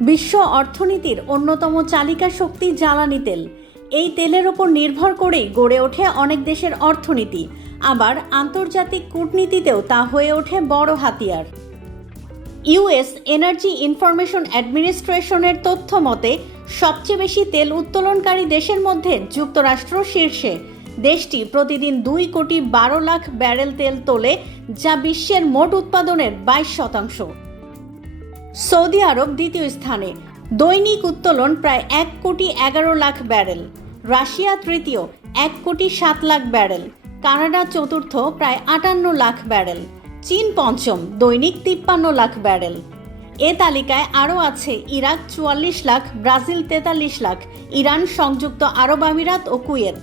বিশ্ব অর্থনীতির অন্যতম চালিকা শক্তি জ্বালানি তেল। এই তেলের ওপর নির্ভর করেই গড়ে ওঠে অনেক দেশের অর্থনীতি। আবার আন্তর্জাতিক কূটনীতিতেও তা হয়ে ওঠে বড় হাতিয়ার। ইউএস এনার্জি ইনফরমেশন অ্যাডমিনিস্ট্রেশনের তথ্য মতে, সবচেয়ে বেশি তেল উত্তোলনকারী দেশের মধ্যে যুক্তরাষ্ট্র শীর্ষে। দেশটি প্রতিদিন দুই কোটি বারো লাখ ব্যারেল তেল তোলে, যা বিশ্বের মোট উৎপাদনের বাইশ শতাংশ। সৌদি আরব দ্বিতীয় স্থানে। দৈনিক উত্তোলন প্রায় এক কোটি এগারো লাখ ব্যারেল। রাশিয়া তৃতীয়, এক কোটি সাত লাখ ব্যারেল। কানাডা চতুর্থ, প্রায় আটান্ন লাখ ব্যারেল। চীন পঞ্চম, দৈনিক তিপ্পান্ন লাখ ব্যারেল। এ তালিকায় আরও আছে ইরাক চুয়াল্লিশ লাখ, ব্রাজিল তেতাল্লিশ লাখ, ইরান সংযুক্ত আরব আমিরাত ও কুয়েত।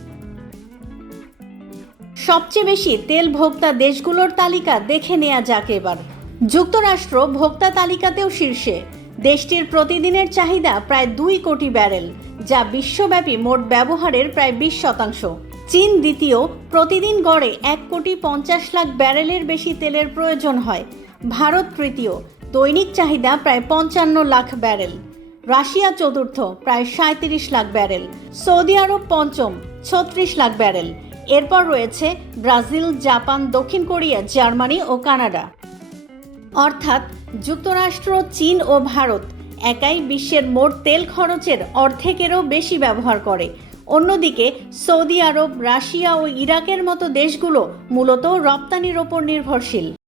সবচেয়ে বেশি তেল ভোক্তা দেশগুলোর তালিকা দেখে নেওয়া যাক এবার। যুক্তরাষ্ট্র ভোক্তা তালিকাতেও শীর্ষে। দেশটির প্রতিদিনের চাহিদা প্রায় দুই কোটি ব্যারেল, যা বিশ্বব্যাপী মোট ব্যবহারের প্রায় বিশ শতাংশ। চীন দ্বিতীয়, প্রতিদিন গড়ে এক কোটি পঞ্চাশ লাখ ব্যারেলের বেশি তেলের প্রয়োজন হয়। ভারত তৃতীয়, দৈনিক চাহিদা প্রায় পঞ্চান্ন লাখ ব্যারেল। রাশিয়া চতুর্থ, প্রায় সাঁত্রিশ লাখ ব্যারেল। সৌদি আরব পঞ্চম, ছত্রিশ লাখ ব্যারেল। এরপর রয়েছে ব্রাজিল, জাপান, দক্ষিণ কোরিয়া, জার্মানি ও কানাডা। অর্থাৎ যুক্তরাষ্ট্র, চীন ও ভারত একাই বিশ্বের মোট তেল খরচের অর্ধেকেরও বেশি ব্যবহার করে। অন্যদিকে সৌদি আরব, রাশিয়া ও ইরাকের মতো দেশগুলো মূলত রপ্তানির ওপর নির্ভরশীল।